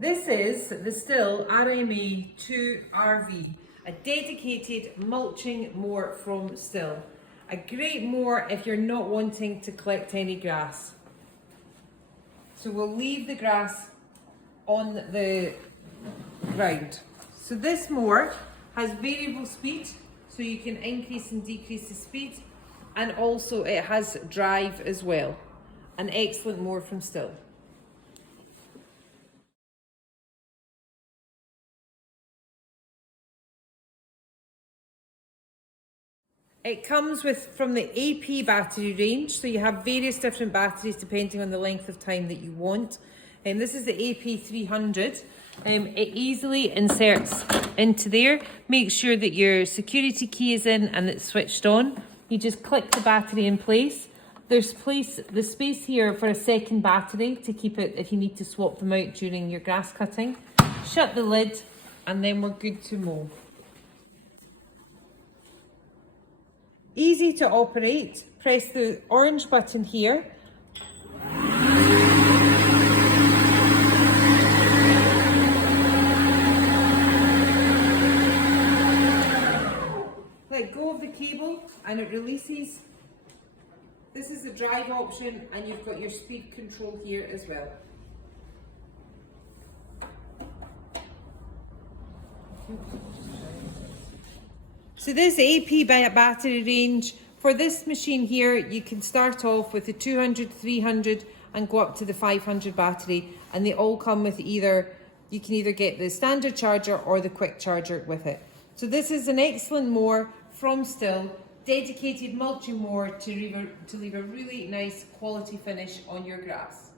This is the Stihl RMA 2 RV, a dedicated mulching mower from Stihl. A great mower if you're not wanting to collect any grass. So we'll leave the grass on the ground. So this mower has variable speed, so you can increase and decrease the speed, and also it has drive as well. An excellent mower from Stihl. It comes from the AP battery range, so you have various different batteries depending on the length of time that you want. This is the AP 300. It easily inserts into there. Make sure that your security key is in and it's switched on. You just click the battery in place. There's the space here for a second battery to keep it if you need to swap them out during your grass cutting. Shut the lid and then we're good to mow. Easy to operate. Press the orange button here. Let go of the cable and it releases. This is the drive option and you've got your speed control here as well. So this AP battery range, for this machine here, you can start off with the 200, 300 and go up to the 500 battery, and they all come with you can either get the standard charger or the quick charger with it. So this is an excellent mower from Stihl, dedicated mulching mower to leave a really nice quality finish on your grass.